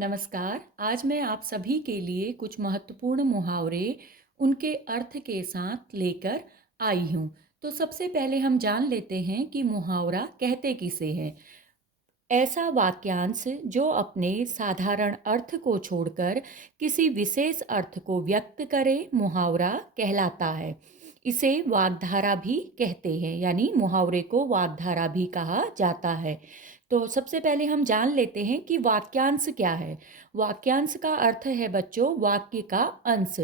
नमस्कार। आज मैं आप सभी के लिए कुछ महत्वपूर्ण मुहावरे उनके अर्थ के साथ लेकर आई हूँ। तो सबसे पहले हम जान लेते हैं कि मुहावरा कहते किसे हैं। ऐसा वाक्यांश जो अपने साधारण अर्थ को छोड़कर किसी विशेष अर्थ को व्यक्त करे मुहावरा कहलाता है। इसे वाग्धारा भी कहते हैं, यानी मुहावरे को वाग्धारा भी कहा जाता है। तो सबसे पहले हम जान लेते हैं कि वाक्यांश क्या है। वाक्यांश का अर्थ है बच्चों वाक्य का अंश।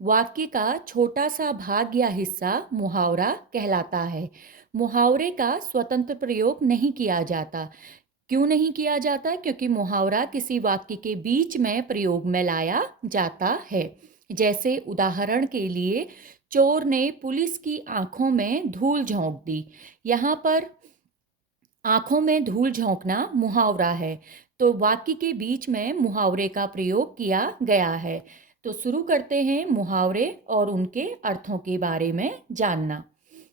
वाक्य का छोटा सा भाग या हिस्सा मुहावरा कहलाता है। मुहावरे का स्वतंत्र प्रयोग नहीं किया जाता। क्यों नहीं किया जाता? क्योंकि मुहावरा किसी वाक्य के बीच में प्रयोग में लाया जाता है। जैसे उदाहरण के लिए, चोर ने पुलिस की आंखों में धूल झोंक दी। यहाँ पर आंखों में धूल झोंकना मुहावरा है, तो वाक्य के बीच में मुहावरे का प्रयोग किया गया है। तो शुरू करते हैं मुहावरे और उनके अर्थों के बारे में जानना।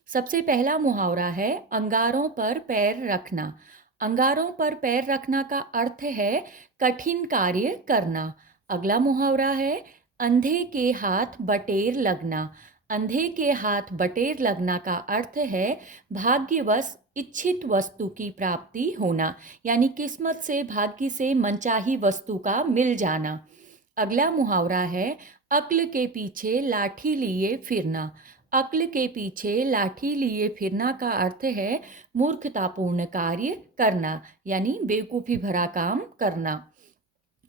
सबसे पहला मुहावरा है अंगारों पर पैर रखना। अंगारों पर पैर रखना का अर्थ है कठिन कार्य करना। अगला मुहावरा है अंधे के हाथ बटेर लगना। अंधे के हाथ बटेर लगना का अर्थ है भाग्यवश इच्छित वस्तु की प्राप्ति होना, यानी किस्मत से भाग्य से मनचाही वस्तु का मिल जाना। अगला मुहावरा है अक्ल के पीछे लाठी लिए फिरना। अक्ल के पीछे लाठी लिए फिरना का अर्थ है मूर्खतापूर्ण कार्य करना, यानी बेवकूफ़ी भरा काम करना।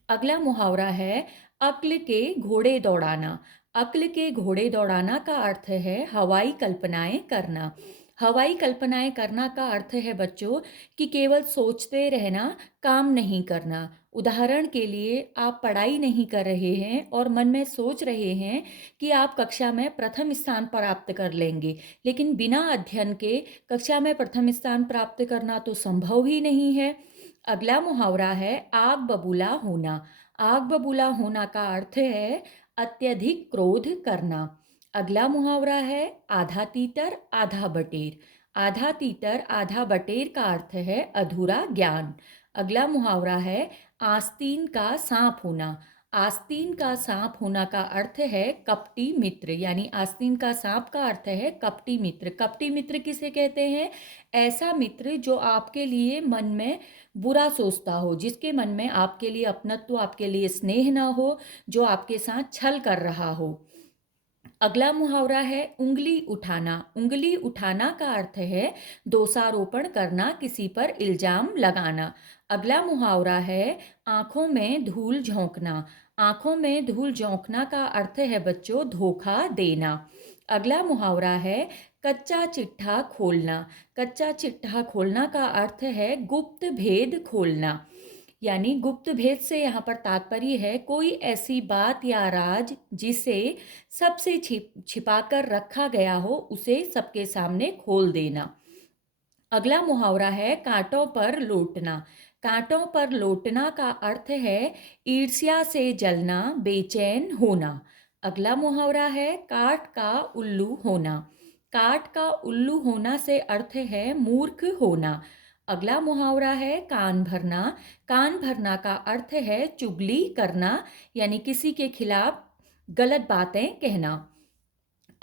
अगला मुहावरा है अक्ल के घोड़े दौड़ाना। अक्ल के घोड़े दौड़ाना का अर्थ है हवाई कल्पनाएं करना। हवाई कल्पनाएं करना का अर्थ है बच्चों कि केवल सोचते रहना, काम नहीं करना। उदाहरण के लिए, आप पढ़ाई नहीं कर रहे हैं और मन में सोच रहे हैं कि आप कक्षा में प्रथम स्थान प्राप्त कर लेंगे, लेकिन बिना अध्ययन के कक्षा में प्रथम स्थान प्राप्त करना तो संभव ही नहीं है। अगला मुहावरा है आग बबूला होना। आग बबूला होना का अर्थ है अत्यधिक क्रोध करना। अगला मुहावरा है आधा तीतर आधा बटेर। आधा तीतर आधा बटेर का अर्थ है अधूरा ज्ञान। अगला मुहावरा है आस्तीन का सांप होना। आस्तीन का सांप होना का अर्थ है कपटी मित्र, यानी आस्तीन का सांप का अर्थ है कपटी मित्र। कपटी मित्र किसे कहते हैं? ऐसा मित्र जो आपके लिए मन में बुरा सोचता हो, जिसके मन में आपके लिए अपनत्व, आपके लिए स्नेह ना हो, जो आपके साथ छल कर रहा हो। अगला मुहावरा है उंगली उठाना। उंगली उठाना का अर्थ है दोषारोपण करना, किसी पर इल्जाम लगाना। अगला मुहावरा है आंखों में धूल झोंकना। आंखों में धूल झोंकना का अर्थ है बच्चों धोखा देना। अगला मुहावरा है कच्चा चिट्ठा खोलना। कच्चा चिट्ठा खोलना का अर्थ है गुप्त भेद खोलना, यानी गुप्त भेद से यहाँ पर तात्पर्य है कोई ऐसी बात या राज जिसे सबसे छिपाकर रखा गया हो, उसे सबके सामने खोल देना। अगला मुहावरा है कांटों पर लोटना। कांटों पर लोटना का अर्थ है ईर्ष्या से जलना, बेचैन होना। अगला मुहावरा है काठ का उल्लू होना। काठ का उल्लू होना से अर्थ है मूर्ख होना। अगला मुहावरा है कान भरना। कान भरना का अर्थ है चुगली करना, यानी किसी के खिलाफ गलत बातें कहना।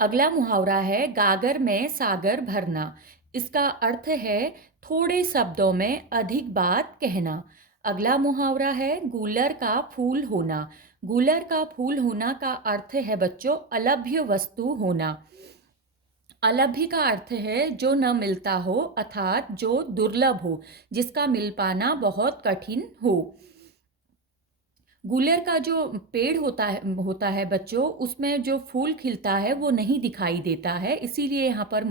अगला मुहावरा है गागर में सागर भरना। इसका अर्थ है थोड़े शब्दों में अधिक बात कहना। अगला मुहावरा है गूलर का फूल होना। गूलर का फूल होना का अर्थ है बच्चों अलभ्य वस्तु होना। अलभ्य का अर्थ है जो न मिलता हो, अर्थात जो दुर्लभ हो, जिसका मिल पाना बहुत कठिन हो। गूलर का जो पेड़ होता है बच्चों, उसमें जो फूल खिलता है वो नहीं दिखाई देता है, इसीलिए यहाँ पर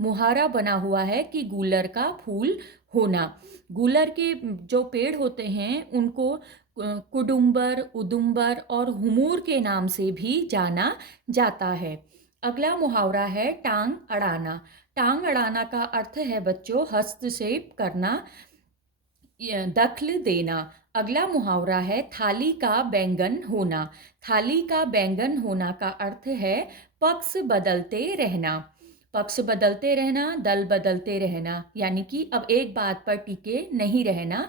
मुहावरा बना हुआ है कि गूलर का फूल होना। गूलर के जो पेड़ होते हैं उनको कुडुम्बर, उदुम्बर और हुमूर के नाम से भी जाना जाता है। अगला मुहावरा है टांग अड़ाना। टांग अड़ाना का अर्थ है बच्चों हस्तक्षेप करना, दखल देना। अगला मुहावरा है थाली का बैंगन होना। थाली का बैंगन होना का अर्थ है पक्ष बदलते रहना। पक्ष बदलते रहना, दल बदलते रहना, यानी कि अब एक बात पर टिके नहीं रहना।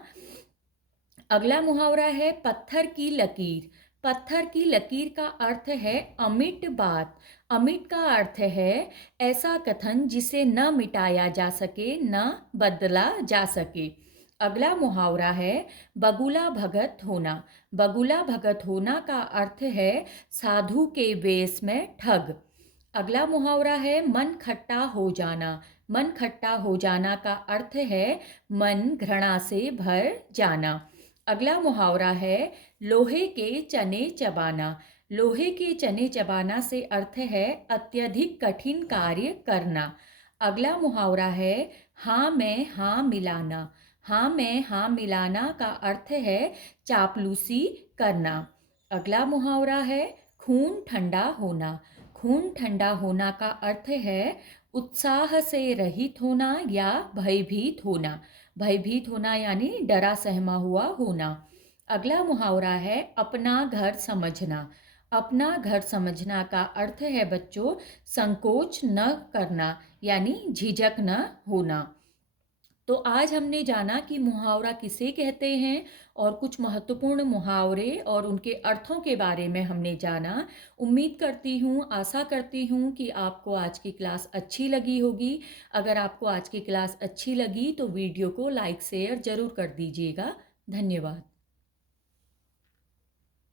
अगला मुहावरा है पत्थर की लकीर। पत्थर की लकीर का अर्थ है अमिट बात। अमिट का अर्थ है ऐसा कथन जिसे न मिटाया जा सके न बदला जा सके। अगला मुहावरा है बगुला भगत होना। बगुला भगत होना का अर्थ है साधु के वेश में ठग। अगला मुहावरा है मन खट्टा हो जाना। मन खट्टा हो जाना का अर्थ है मन घृणा से भर जाना। अगला मुहावरा है लोहे के चने चबाना। लोहे के चने चबाना से अर्थ है अत्यधिक कठिन कार्य करना। अगला मुहावरा है हाँ में हाँ मिलाना। हाँ में हाँ मिलाना का अर्थ है चापलूसी करना। अगला मुहावरा है खून ठंडा होना। खून ठंडा होना का अर्थ है उत्साह से रहित होना या भयभीत होना। भयभीत होना यानी डरा सहमा हुआ होना। अगला मुहावरा है अपना घर समझना। अपना घर समझना का अर्थ है बच्चों संकोच न करना यानी झिझक न होना। तो आज हमने जाना कि मुहावरा किसे कहते हैं और कुछ महत्वपूर्ण मुहावरे और उनके अर्थों के बारे में हमने जाना। उम्मीद करती हूँ, आशा करती हूँ कि आपको आज की क्लास अच्छी लगी होगी। अगर आपको आज की क्लास अच्छी लगी तो वीडियो को लाइक शेयर ज़रूर कर दीजिएगा। धन्यवाद।